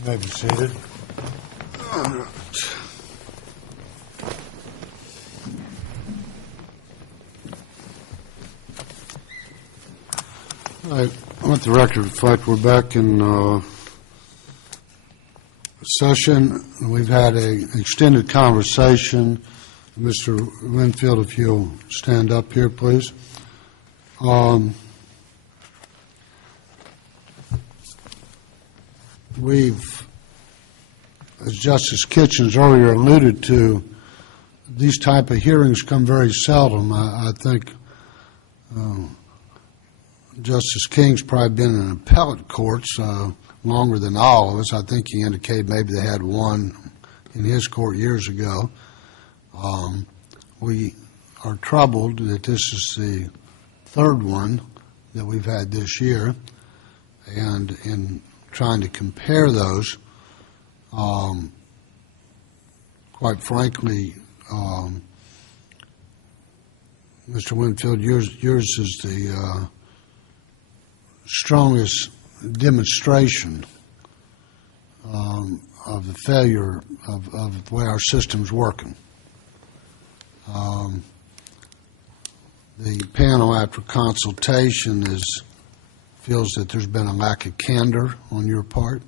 You may be seated. I want the record to reflect we're back in session. We've had an extended conversation. Mr. Winfield, if you'll stand up here, please. As Justice Kitchens earlier alluded to, these type of hearings come very seldom. I think Justice King's probably been in appellate courts longer than all of us. I think he indicated maybe they had one in his court years ago. We are troubled that this is the third one that we've had this year, and in trying to compare those, quite frankly, Mr. Winfield, yours is the strongest demonstration of the failure of the way our system's working. The panel, after consultation, feels that there's been a lack of candor on your part.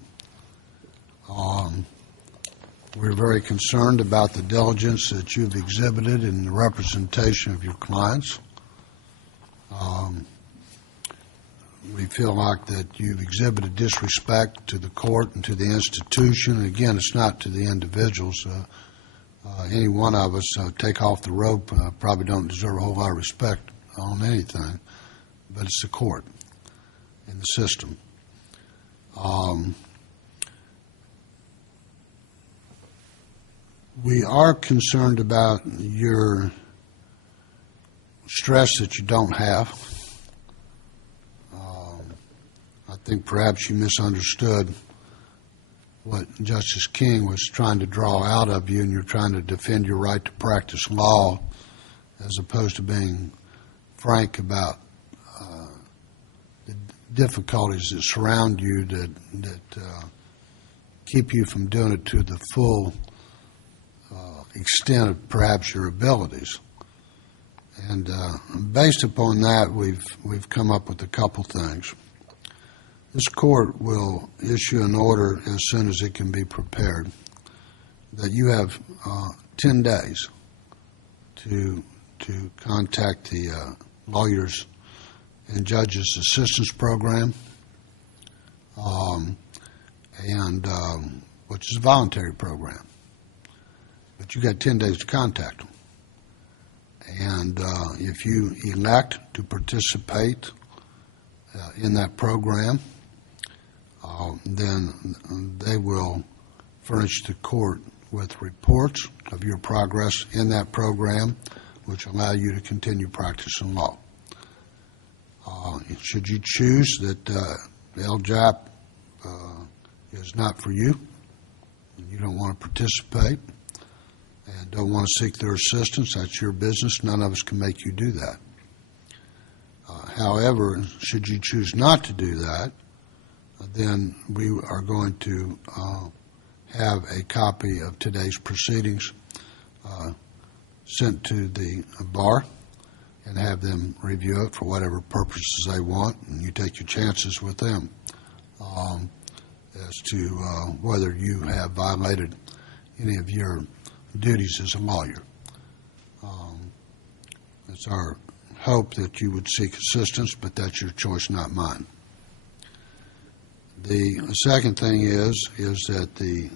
We're very concerned about the diligence that you've exhibited in the representation of your clients. We feel like that you've exhibited disrespect to the court and to the institution. And again, it's not to the individuals. Any one of us take off the rope probably don't deserve a whole lot of respect on anything, but it's the court and the system. We are concerned about your stress that you don't have. I think perhaps you misunderstood what Justice King was trying to draw out of you, and you're trying to defend your right to practice law as opposed to being frank about the difficulties that surround you that keep you from doing it to the full extent of perhaps your abilities. And based upon that, we've come up with a couple things. This court will issue an order as soon as it can be prepared that you have 10 days to contact the Lawyers and Judges Assistance Program, which is a voluntary program. But you got 10 days to contact them. And if you elect to participate in that program, then they will furnish the court with reports of your progress in that program, which allow you to continue practicing law. Should you choose that LJAP is not for you, and you don't want to participate, and don't want to seek their assistance, that's your business. None of us can make you do that. However, should you choose not to do that, then we are going to have a copy of today's proceedings sent to the bar and have them review it for whatever purposes they want, and you take your chances with them as to whether you have violated any of your duties as a lawyer. It's our hope that you would seek assistance, but that's your choice, not mine. The second thing is that the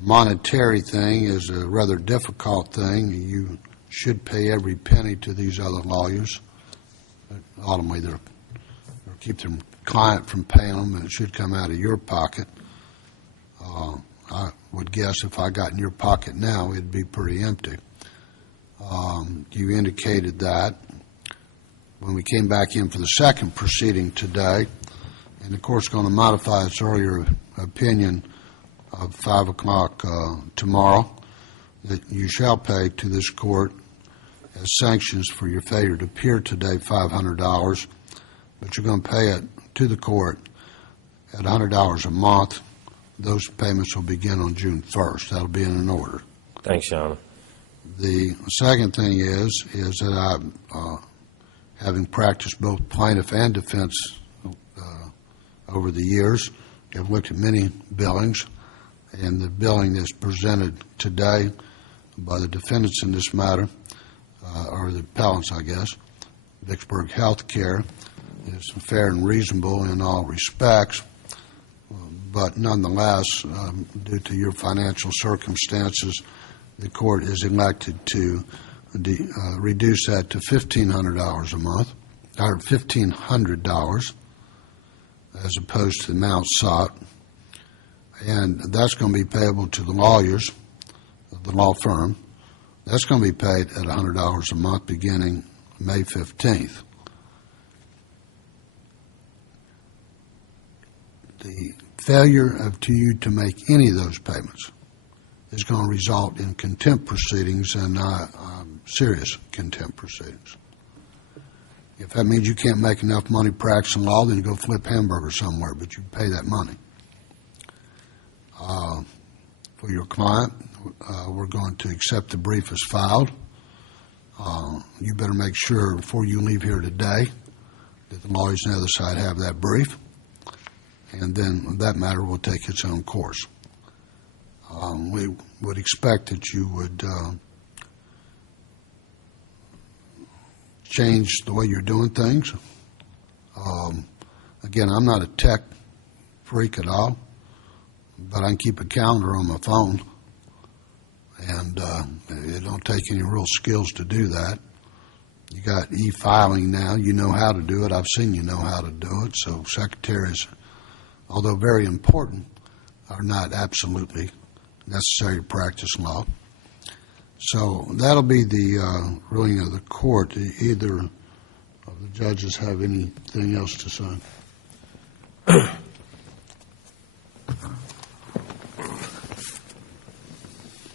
monetary thing is a rather difficult thing. You should pay every penny to these other lawyers. Ultimately, they'll keep their client from paying them, and it should come out of your pocket. I would guess if I got in your pocket now, it'd be pretty empty. You indicated that when we came back in for the second proceeding today, and the court's going to modify its earlier opinion of 5 o'clock tomorrow, that you shall pay to this court as sanctions for your failure to appear today $500, but you're going to pay it to the court at $100 a month. Those payments will begin on June 1st. That'll be in an order. Thanks, Sean. The second thing is that I, having practiced both plaintiff and defense over the years, have looked at many billings, and the billing that's presented today by the defendants in this matter, or the appellants, I guess, Vicksburg Healthcare, is fair and reasonable in all respects. But nonetheless, due to your financial circumstances, the court is elected to reduce that to $1,500 a month, or $1,500, as opposed to the amount sought. And that's going to be payable to the lawyers, the law firm. That's going to be paid at $100 a month beginning May 15th. The failure of you to make any of those payments is going to result in contempt proceedings, and serious contempt proceedings. If that means you can't make enough money practicing law, then go flip hamburgers somewhere, but you pay that money. For your client, we're going to accept the brief as filed. You better make sure before you leave here today that the lawyers on the other side have that brief, and then that matter will take its own course. We would expect that you would change the way you're doing things. Again, I'm not a tech freak at all, but I can keep a calendar on my phone, and it don't take any real skills to do that. You got e-filing now. You know how to do it. I've seen you know how to do it. So secretaries, although very important, are not absolutely necessary to practice law. So that'll be the ruling of the court. Either of the judges have anything else to say?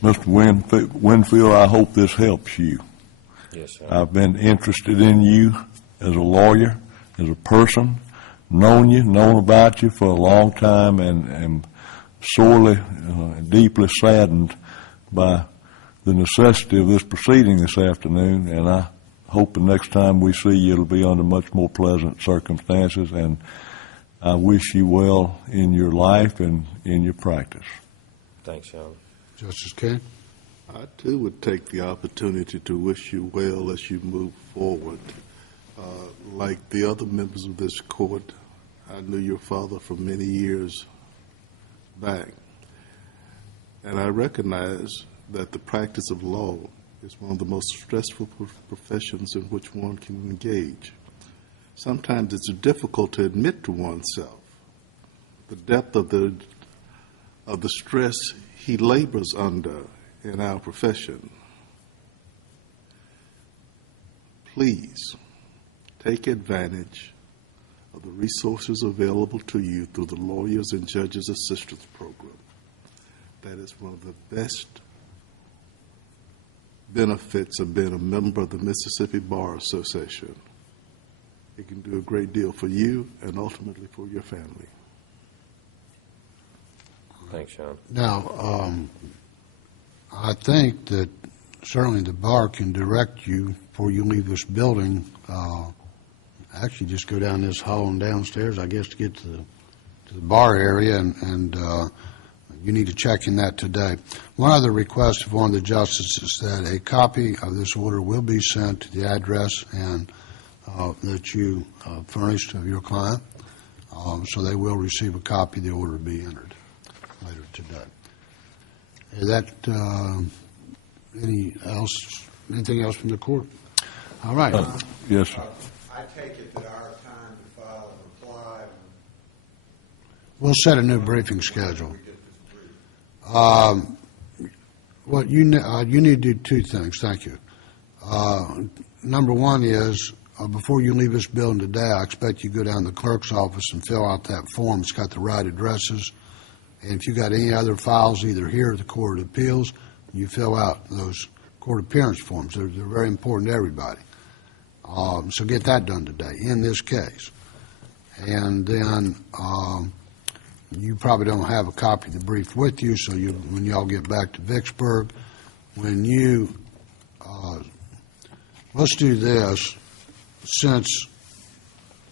Mr. Winfield, I hope this helps you. Yes, sir. I've been interested in you as a lawyer, as a person, known about you for a long time, and am sorely, deeply saddened by the necessity of this proceeding this afternoon, and I hope the next time we see you it'll be under much more pleasant circumstances, and I wish you well in your life and in your practice. Thanks, Sean. Justice Kane? I, too, would take the opportunity to wish you well as you move forward. Like the other members of this court, I knew your father for many years back, and I recognize that the practice of law is one of the most stressful professions in which one can engage. Sometimes it's difficult to admit to oneself the depth of the stress he labors under in our profession. Please take advantage of the resources available to you through the Lawyers and Judges Assistance Program. That is one of the best benefits of being a member of the Mississippi Bar Association. It can do a great deal for you and ultimately for your family. Thanks, Sean. Now, I think that certainly the bar can direct you before you leave this building. Actually, just go down this hall and downstairs, I guess, to get to the bar area, and you need to check in that today. One other request of one of the justices that a copy of this order will be sent to the address and that you furnished of your client, so they will receive a copy of the order to be entered later today. Is that anything else from the court? All right. Yes, sir. I take it that our time to file a reply. We'll set a new briefing schedule. Well, you need to do two things. Thank you. Number one is, before you leave this building today, I expect you to go down to the clerk's office and fill out that form. It's got the right addresses. And if you got any other files, either here at the Court of Appeals, you fill out those court appearance forms. They're very important to everybody. So get that done today in this case. And then You probably don't have a copy of the brief with you, so when y'all get back to Vicksburg, when you, let's do this, since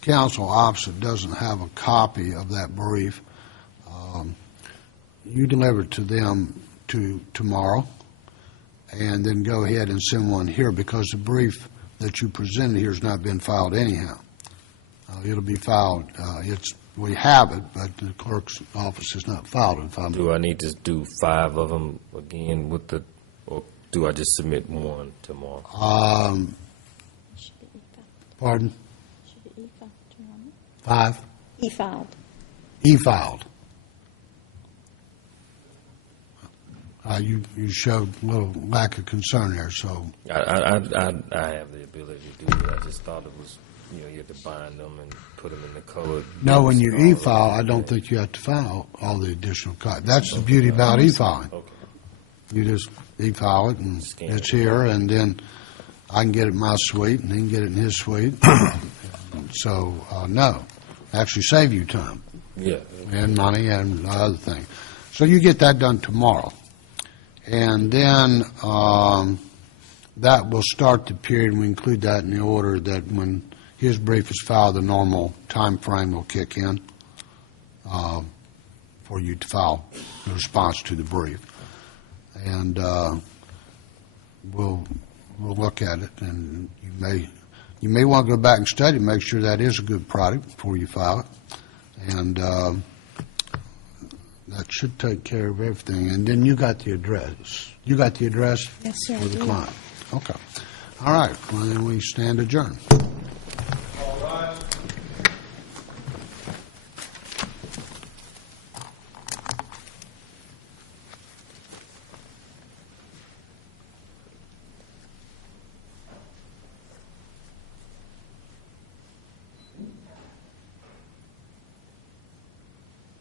counsel opposite doesn't have a copy of that brief, you deliver it to them tomorrow, and then go ahead and send one here, because the brief that you presented here has not been filed anyhow. It'll be filed, we have it, but the clerk's office has not filed it. Do I need to do 5 of them again or do I just submit one tomorrow? Should be e-filed. Pardon? Should be e-filed. Do you want it? 5? E-filed. E-filed. You showed a little lack of concern there, so, I have the ability to do it. I just thought it was, you had to bind them and put them in the colored. no, when you books and all e-file, that. I don't think you have to file all the additional copies. That's the beauty about e-filing. Okay. You just e-file it, and Scan it's it. here, and then I can get it in my suite, and he can get it in his suite. So, no, actually save you time Yeah. and money and other things. So you get that done tomorrow. And then that will start the period, we include that in the order that when his brief is filed, the normal time frame will kick in for you to file the response to the brief. And we'll look at it, and you may want to go back and study, make sure that is a good product before you file it. And that should take care of everything. And then you got the address. You got the address Yes, sir, I for the do. client? Okay. All right, well, then we stand adjourned.